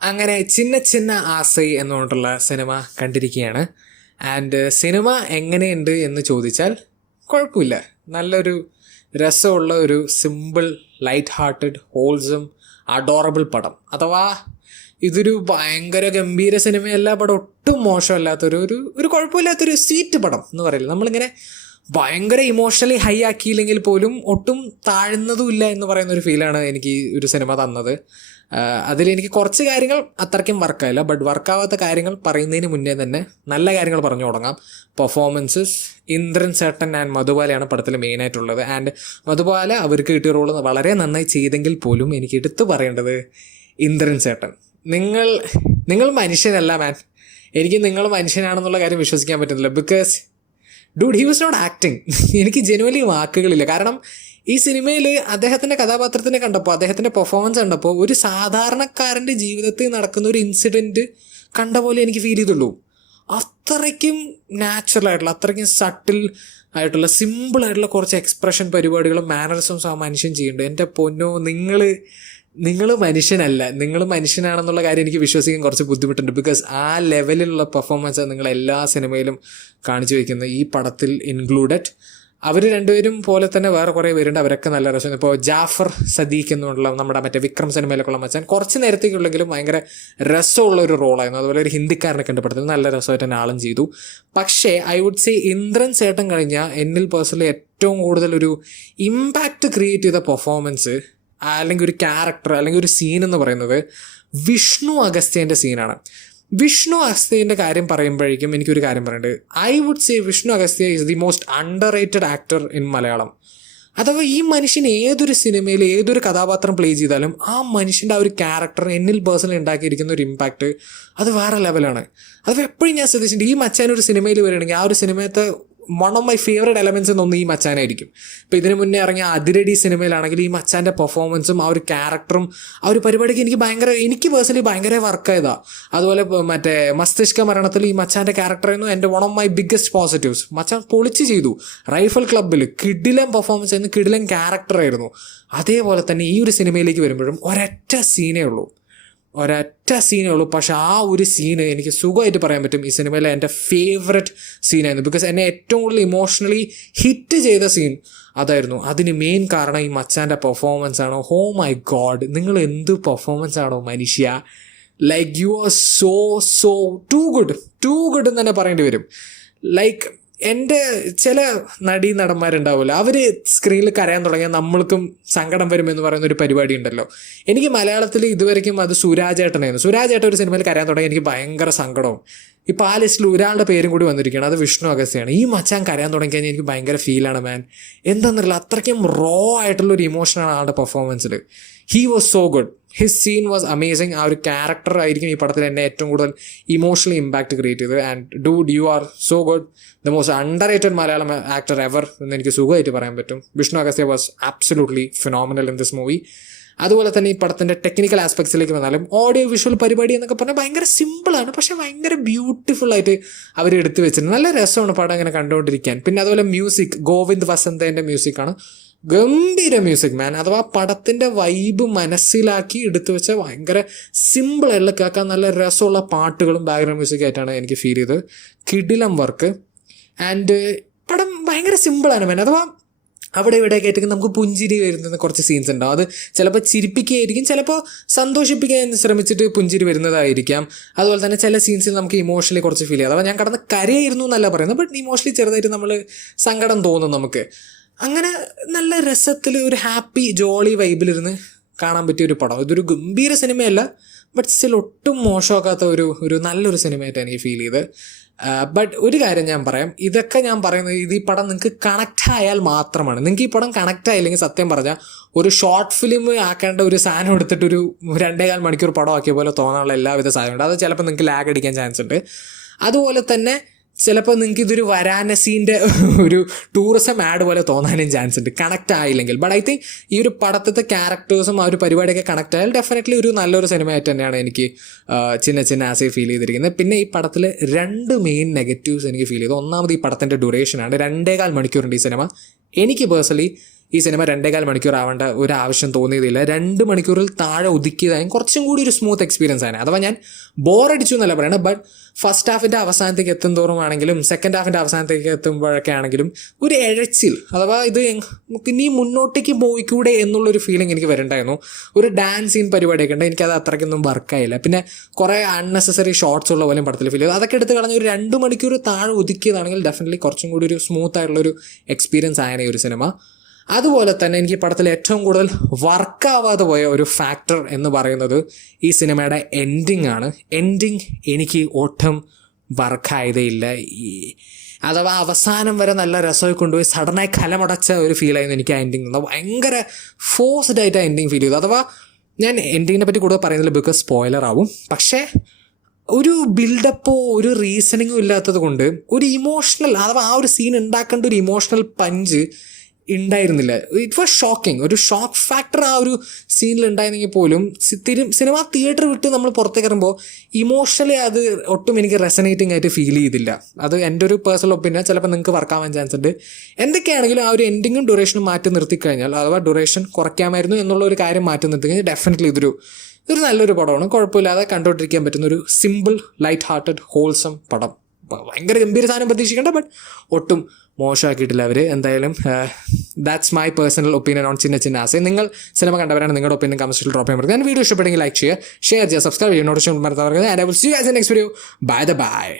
അങ്ങനെ ചിന്ന Chinna Aasai എന്നുകൊണ്ടുള്ള cinema കണ്ടിരിക്കുകയാണ്. And cinema എങ്ങനെയുണ്ട് എന്ന് ചോദിച്ചാൽ കുഴപ്പമില്ല. നല്ലൊരു രസമുള്ള ഒരു simple, light hearted, wholesome, adorable പടം. അഥവാ ഇതൊരു ഭയങ്കര ഗംഭീര സിനിമയല്ല, പടം ഒട്ടും മോശമല്ലാത്തൊരു ഒരു ഒരു കുഴപ്പമില്ലാത്തൊരു സ്വീറ്റ് പടം എന്ന് പറയില്ല. നമ്മളിങ്ങനെ ഭയങ്കര ഇമോഷണലി ഹൈ ആക്കിയില്ലെങ്കിൽ പോലും ഒട്ടും താഴ്ന്നതുമില്ല എന്ന് പറയുന്ന ഒരു ഫീലാണ് എനിക്ക് ഈ ഒരു സിനിമ തന്നത്. അതിലെനിക്ക് കുറച്ച് കാര്യങ്ങൾ അത്രയ്ക്കും വർക്കായില്ല. ബട്ട് വർക്കാവാത്ത കാര്യങ്ങൾ പറയുന്നതിന് മുന്നേ തന്നെ നല്ല കാര്യങ്ങൾ പറഞ്ഞു തുടങ്ങാം. പെർഫോമൻസസ്, ഇന്ദ്രൻ ചേട്ടൻ ആൻഡ് മധുബാലയാണ് പടത്തിൽ മെയിനായിട്ടുള്ളത്. ആൻഡ് മധുബാല അവർക്ക് കിട്ടിയ റോള് വളരെ നന്നായി ചെയ്തെങ്കിൽ പോലും എനിക്ക് എടുത്തു പറയേണ്ടത് ഇന്ദ്രൻ ചേട്ടൻ. നിങ്ങൾ മനുഷ്യനല്ല മാൻ. എനിക്ക് നിങ്ങൾ മനുഷ്യനാണെന്നുള്ള കാര്യം വിശ്വസിക്കാൻ പറ്റുന്നില്ല. Because dude, he was not acting. എനിക്ക് ജെനുവലി വാക്കുകളില്ല. കാരണം ഈ സിനിമയിൽ അദ്ദേഹത്തിൻ്റെ കഥാപാത്രത്തിനെ കണ്ടപ്പോൾ, അദ്ദേഹത്തിൻ്റെ പെർഫോമൻസ് കണ്ടപ്പോൾ ഒരു സാധാരണക്കാരൻ്റെ ജീവിതത്തിൽ നടക്കുന്ന ഒരു ഇൻസിഡൻറ്റ് കണ്ട പോലെ എനിക്ക് ഫീൽ ചെയ്തുള്ളൂ. അത്രയ്ക്കും നാച്ചുറൽ ആയിട്ടുള്ള, അത്രയ്ക്കും സട്ടിൽ ആയിട്ടുള്ള, സിമ്പിളായിട്ടുള്ള കുറച്ച് എക്സ്പ്രഷൻ പരിപാടികളും മാനറിസംസ് ആ മനുഷ്യൻ ചെയ്യുന്നുണ്ട്. എൻ്റെ പൊന്നോ, നിങ്ങൾ മനുഷ്യനല്ല. നിങ്ങൾ മനുഷ്യനാണെന്നുള്ള കാര്യം എനിക്ക് വിശ്വസിക്കാൻ കുറച്ച് ബുദ്ധിമുട്ടുണ്ട്. ബിക്കോസ് ആ ലെവലിലുള്ള പെർഫോമൻസ് നിങ്ങൾ എല്ലാ സിനിമയിലും കാണിച്ചു വയ്ക്കുന്നത്, ഈ പടത്തിൽ ഇൻക്ലൂഡഡ്. അവർ രണ്ടുപേരും പോലെ തന്നെ വേറെ കുറേ പേരുണ്ട്, അവരൊക്കെ നല്ല രസം. ഇപ്പോൾ ജാഫർ സദീഖ് എന്നുള്ള നമ്മുടെ മറ്റേ വിക്രം സിനിമയിലൊക്കെ ഉള്ള മച്ചാൻ കുറച്ച് നേരത്തേക്കുള്ളെങ്കിലും ഭയങ്കര രസമുള്ള ഒരു റോളായിരുന്നു. അതുപോലെ ഒരു ഹിന്ദിക്കാരനെ കണ്ടുപെടുത്തത് നല്ല രസമായിട്ട് തന്നെ ആളും ചെയ്തു. പക്ഷേ ഐ വുഡ് സേ ഇന്ദ്രൻ ചേട്ടൻ കഴിഞ്ഞാൽ എന്നിൽ പേഴ്സണലി ഏറ്റവും കൂടുതൽ ഒരു ഇമ്പാക്റ്റ് ക്രിയേറ്റ് ചെയ്ത പെർഫോമൻസ്, അല്ലെങ്കിൽ ഒരു ക്യാരക്ടർ, അല്ലെങ്കിൽ ഒരു സീൻ എന്ന് പറയുന്നത് വിഷ്ണു അഗസ്ത്യൻ്റെ സീനാണ്. വിഷ്ണു അഗസ്ത്യൻ്റെ കാര്യം പറയുമ്പോഴേക്കും എനിക്കൊരു കാര്യം പറയുന്നുണ്ട്. I would say Vishnu Agasthya is the most underrated actor in Malayalam. അഥവാ ഈ മനുഷ്യൻ ഏതൊരു സിനിമയിൽ ഏതൊരു കഥാപാത്രം പ്ലേ ചെയ്താലും ആ മനുഷ്യൻ്റെ ആ ഒരു ക്യാരക്ടർ എന്നിൽ പേഴ്സണലി ഉണ്ടാക്കിയിരിക്കുന്ന ഒരു ഇമ്പാക്റ്റ് അത് വേറെ ലെവലാണ്. അത് എപ്പോഴും ഞാൻ ശ്രദ്ധിച്ചിട്ടുണ്ട്. ഈ മച്ചാനൊരു സിനിമയിൽ വരികയാണെങ്കിൽ ആ ഒരു സിനിമയത്തെ one of my favourite elements എന്നൊന്ന് ഈ മച്ചാനായിരിക്കും. ഇപ്പോൾ ഇതിന് മുന്നേ ഇറങ്ങിയ അതിരടി സിനിമയിലാണെങ്കിൽ ഈ മച്ചാൻ്റെ പെർഫോമൻസും ആ ഒരു ക്യാരക്ടറും ആ ഒരു പരിപാടിക്ക് എനിക്ക് പേഴ്സണലി ഭയങ്കര വർക്കായതാണ്. അതുപോലെ മറ്റേ മസ്തിഷ്ക മരണത്തിൽ ഈ മച്ചാൻ്റെ ക്യാരക്ടറായിരുന്നു എൻ്റെ one of my biggest positives. മച്ചാൻ പൊളിച്ച് ചെയ്തു. റൈഫിൾ ക്ലബ്ബിൽ കിടിലൻ പെർഫോമൻസ് ആയിരുന്നു, കിടിലൻ ക്യാരക്ടറായിരുന്നു. അതേപോലെ തന്നെ ഈ ഒരു സിനിമയിലേക്ക് വരുമ്പോഴും ഒരൊറ്റ സീനേ ഉള്ളൂ. പക്ഷെ ആ ഒരു സീന് എനിക്ക് സുഖമായിട്ട് പറയാൻ പറ്റും ഈ സിനിമയിലെ എൻ്റെ ഫേവററ്റ് സീനായിരുന്നു. ബിക്കോസ് എന്നെ ഏറ്റവും കൂടുതൽ ഇമോഷണലി ഹിറ്റ് ചെയ്ത സീൻ അതായിരുന്നു. അതിന് മെയിൻ കാരണം ഈ മച്ചാൻ്റെ പെർഫോമൻസ് ആണോ. ഹോ മൈ ഗോഡ്, നിങ്ങൾ എന്ത് പെർഫോമൻസ് ആണോ മനുഷ്യ. Like you are so too good എന്ന് തന്നെ പറയേണ്ടി വരും. ലൈക്ക് എൻ്റെ ചില നടന്മാരുണ്ടാവില്ല, അവർ സ്ക്രീനിൽ കരയാൻ തുടങ്ങിയാൽ നമ്മൾക്കും സങ്കടം വരുമെന്ന് പറയുന്ന ഒരു പരിപാടി ഉണ്ടല്ലോ. എനിക്ക് മലയാളത്തിൽ ഇതുവരെയ്ക്കും അത് സുരാജേട്ടനായിരുന്നു. സുരാജേട്ടൻ ഒരു സിനിമയിൽ കരയാൻ തുടങ്ങി എനിക്ക് ഭയങ്കര സങ്കടവും. ഇപ്പോൾ ആ ലിസ്റ്റിൽ ഒരാളുടെ പേരും കൂടി വന്നിരിക്കുകയാണ്, അത് വിഷ്ണു അഗസ്ത്യയാണ്. ഈ മച്ചാൻ കരയാൻ തുടങ്ങി കഴിഞ്ഞാൽ എനിക്ക് ഭയങ്കര ഫീലാണ് മാൻ. എന്താണെന്നറിയില്ല, അത്രയ്ക്കും റോ ആയിട്ടുള്ളൊരു ഇമോഷനാണ് ആളുടെ പെർഫോമൻസിൽ. He was so good. His scene was amazing. ആ ഒരു ക്യാരക്ടർ ആയിരിക്കും ഈ പടത്തിൽ എന്നെ ഏറ്റവും കൂടുതൽ ഇമോഷണലി ഇമ്പാക്റ്റ് ക്രിയേറ്റ് ചെയ്തത്. And dude, you are so good. The most underrated Malayalam actor ever എന്ന് എനിക്ക് സുഖമായിട്ട് പറയാൻ പറ്റും. Vishnu Agasthya was absolutely phenomenal in this movie. അതുപോലെ തന്നെ ഈ പടത്തിൻ്റെ ടെക്നിക്കൽ ആസ്പെക്ട്സിലേക്ക് വന്നാലും ഓഡിയോ വിഷ്വൽ പരിപാടി എന്നൊക്കെ പറഞ്ഞാൽ ഭയങ്കര സിമ്പിളാണ്, പക്ഷേ ഭയങ്കര ബ്യൂട്ടിഫുള്ളായിട്ട് അവർ എടുത്തു വെച്ചിട്ടുണ്ട്. നല്ല രസമാണ് പടം അങ്ങനെ കണ്ടുകൊണ്ടിരിക്കാൻ. പിന്നെ അതുപോലെ മ്യൂസിക്, ഗോവിന്ദ് വസന്തേൻ്റെ മ്യൂസിക്കാണ്. ഗംഭീര മ്യൂസിക് മാൻ. അഥവാ പടത്തിൻ്റെ വൈബ് മനസ്സിലാക്കി എടുത്തു വെച്ച ഭയങ്കര സിമ്പിളായിട്ടുള്ള കേൾക്കാൻ നല്ല രസമുള്ള പാട്ടുകളും ബാക്ക്ഗ്രൗണ്ട് മ്യൂസിക്കായിട്ടാണ് എനിക്ക് ഫീൽ ചെയ്തത്. കിടിലം വർക്ക്. ആൻഡ് പടം ഭയങ്കര സിമ്പിളാണ് മാൻ. അഥവാ അവിടെ ഇവിടെയൊക്കെ ആയിട്ട് നമുക്ക് പുഞ്ചിരി വരുന്ന കുറച്ച് സീൻസ് ഉണ്ടാവും. അത് ചിലപ്പോൾ ചിരിപ്പിക്കുകയായിരിക്കും, ചിലപ്പോൾ സന്തോഷിപ്പിക്കാൻ ശ്രമിച്ചിട്ട് പുഞ്ചിരി വരുന്നതായിരിക്കാം. അതുപോലെ തന്നെ ചില സീൻസിൽ നമുക്ക് ഇമോഷണലി കുറച്ച് ഫീൽ ചെയ്യാം. അഥവാ ഞാൻ കടന്ന് കരയായിരുന്നു എന്നല്ല പറയുന്നത്, ബട്ട് ഇമോഷണലി ചെറുതായിട്ട് നമ്മൾ സങ്കടം തോന്നും നമുക്ക്. അങ്ങനെ നല്ല രസത്തിൽ ഒരു ഹാപ്പി ജോളി വൈബിലിരുന്ന് കാണാൻ പറ്റിയ ഒരു പടം. ഇതൊരു ഗംഭീര സിനിമയല്ല, ബട്ട് സ്റ്റിൽ ഒട്ടും മോശമാക്കാത്ത ഒരു നല്ലൊരു സിനിമയായിട്ട് എനിക്ക് ഫീൽ ചെയ്ത്. ബട്ട് ഒരു കാര്യം ഞാൻ പറയാം, ഇതൊക്കെ ഞാൻ പറയുന്നത് ഇത് ഈ പടം നിങ്ങൾക്ക് കണക്റ്റ് ആയാൽ മാത്രമാണ്. നിങ്ങൾക്ക് ഈ പടം കണക്റ്റ് ആയില്ലെങ്കിൽ സത്യം പറഞ്ഞാൽ ഒരു ഷോർട്ട് ഫിലിം ആക്കേണ്ട ഒരു സാധനം എടുത്തിട്ടൊരു 2.25 മണിക്കൂർ പടം ആക്കിയ പോലെ തോന്നാനുള്ള എല്ലാവിധ സാധനമുണ്ട്. അത് ചിലപ്പോൾ നിങ്ങൾക്ക് ലാഗ് അടിക്കാൻ ചാൻസ് ഉണ്ട്. അതുപോലെ തന്നെ ചിലപ്പോൾ നിങ്ങൾക്ക് ഇതൊരു വാരാണസീൻ്റെ ഒരു ടൂറിസം ആഡ് പോലെ തോന്നാനും ചാൻസ് ഉണ്ട് കണക്റ്റ് ആയില്ലെങ്കിൽ. ബട്ട് ഐ തിങ്ക് ഈ ഒരു പടത്തെ ക്യാരക്ടേഴ്സും ആ ഒരു പരിപാടിയൊക്കെ കണക്റ്റ് ആയാൽ ഡെഫിനറ്റ്ലി ഒരു നല്ലൊരു സിനിമയായിട്ട് തന്നെയാണ് എനിക്ക് ചിന്ന ആസെ ഫീൽ ചെയ്തിരിക്കുന്നത്. പിന്നെ ഈ പടത്തിൽ 2 മെയിൻ നെഗറ്റീവ്സ് എനിക്ക് ഫീൽ ചെയ്തു. ഒന്നാമത് ഈ പടത്തിൻ്റെ ഡ്യൂറേഷനാണ്. 2.25 മണിക്കൂറുണ്ട് ഈ സിനിമ. എനിക്ക് പേഴ്സണലി ഈ സിനിമ 2.25 മണിക്കൂർ ആവേണ്ട ഒരു ആവശ്യം തോന്നിയതില്ല. 2 മണിക്കൂറിൽ താഴെ ഒതുക്കിയതായും കുറച്ചും കൂടി ഒരു സ്മൂത്ത് എക്സ്പീരിയൻസ് ആണ്. അഥവാ ഞാൻ ബോറടിച്ചു എന്നല്ല പറയുന്നത്, ബട്ട് ഫസ്റ്റ് ഹാഫിൻ്റെ അവസാനത്തേക്ക് എത്തും തോറും ആണെങ്കിലും സെക്കൻഡ് ഹാഫിൻ്റെ അവസാനത്തേക്ക് എത്തുമ്പോഴൊക്കെ ആണെങ്കിലും ഒരു എഴച്ചിൽ, അഥവാ ഇത് ഇനി മുന്നോട്ടേക്ക് പോയിക്കൂടെ എന്നുള്ളൊരു ഫീലിംഗ് എനിക്ക് വരുന്നുണ്ടായിരുന്നു. ഒരു ഡാൻസ് സീൻ പരിപാടിയൊക്കെ ഉണ്ട്, എനിക്കത് അത്രയ്ക്കൊന്നും വർക്കായില്ല. പിന്നെ കുറേ അൺനെസസറി ഷോർട്സ് ഉള്ള പോലെയും പടത്തിൽ ഫീൽ ചെയ്തു. അതൊക്കെ എടുത്ത് കളഞ്ഞ് ഒരു 2 മണിക്കൂർ താഴെ ഒതുക്കിയതാണെങ്കിൽ ഡെഫിനറ്റ്ലി കുറച്ചും കൂടി ഒരു സ്മൂത്ത് ആയിട്ടുള്ളൊരു എക്സ്പീരിയൻസ് ആയനെ ഒരു സിനിമ. അതുപോലെ തന്നെ എനിക്ക് ഈ പടത്തിൽ ഏറ്റവും കൂടുതൽ വർക്കാവാതെ പോയ ഒരു ഫാക്ടർ എന്ന് പറയുന്നത് ഈ സിനിമയുടെ എൻഡിങ് ആണ്. എൻഡിങ് എനിക്ക് ഒട്ടും വർക്കായതേ ഇല്ല. അഥവാ അവസാനം വരെ നല്ല രസമായി കൊണ്ടുപോയി സഡനായി കലമടച്ച ഒരു ഫീലായിരുന്നു എനിക്ക് ആ എൻഡിങ് നിന്ന്. ഭയങ്കര ഫോഴ്സ്ഡ് ആയിട്ട് ആ എൻഡിങ് ഫീൽ ചെയ്തു. അഥവാ ഞാൻ എൻഡിങ്ങിനെ പറ്റി കൂടുതൽ പറയുന്നില്ല, ബിക്കോസ് സ്പോയിലർ ആവും. പക്ഷേ ഒരു ബിൽഡപ്പോ ഒരു റീസണിങ്ങോ ഇല്ലാത്തത് കൊണ്ട് ഒരു ഇമോഷണൽ, അഥവാ ആ ഒരു സീൻ ഉണ്ടാക്കേണ്ട ഒരു ഇമോഷണൽ പഞ്ച് ഉണ്ടായിരുന്നില്ല. It was shocking. ഒരു ഷോക്ക് ഫാക്ടർ ആ ഒരു സീനിൽ ഉണ്ടായിരുന്നെങ്കിൽ പോലും സിനിമ തിയേറ്റർ വിട്ട് നമ്മൾ പുറത്തേക്ക് ഇറങ്ങുമ്പോൾ ഇമോഷണലി അത് ഒട്ടും എനിക്ക് റെസനേറ്റിംഗ് ആയിട്ട് ഫീൽ ചെയ്തില്ല. അത് എൻ്റെ ഒരു പേഴ്സണൽ ഒപ്പീനിയൻ. ചിലപ്പോൾ നിങ്ങൾക്ക് വർക്കാവാൻ ചാൻസ് ഉണ്ട്. എന്തൊക്കെയാണെങ്കിലും ആ ഒരു എൻഡിങ്ങും ഡ്യൂറേഷനും മാറ്റി നിർത്തിക്കഴിഞ്ഞാൽ, അഥവാ ഡ്യൂറേഷൻ കുറയ്ക്കാമായിരുന്നു എന്നുള്ള ഒരു കാര്യം മാറ്റി നിർത്തി കഴിഞ്ഞാൽ ഡെഫിനറ്റ്ലി ഇതൊരു നല്ലൊരു പടമാണ്. കുഴപ്പമില്ലാതെ കണ്ടുകൊണ്ടിരിക്കാൻ പറ്റുന്ന ഒരു സിമ്പിൾ, ലൈറ്റ് ഹാർട്ടഡ്, ഹോൾസം പടം. ഭയങ്കര ഗംഭീര സാധനം പ്രതീക്ഷിക്കേണ്ട, ബട്ട് ഒട്ടും മോശമാക്കിയിട്ടില്ല അവർ. എന്തായാലും that's my personal opinion on Chinna Chinna Aasai. നിങ്ങൾ സിനിമ കണ്ടവരാണ്, നിങ്ങളുടെ ഒപ്പീനിയൻ കമൻസിൽ ഡ്രോപ്പ് ചെയ്യാൻ പറ്റും. ഞാൻ വീഡിയോ ഇഷ്ടപ്പെട്ടെങ്കിൽ ലൈക്ക് ചെയ്യുക, ഷെയർ ചെയ്യുക, സബ്സ്ക്രൈബ് ചെയ്യുക, നോട്ടിഫിക്കേഷൻ പറഞ്ഞവർക്ക്. And I will see you guys in next video. By.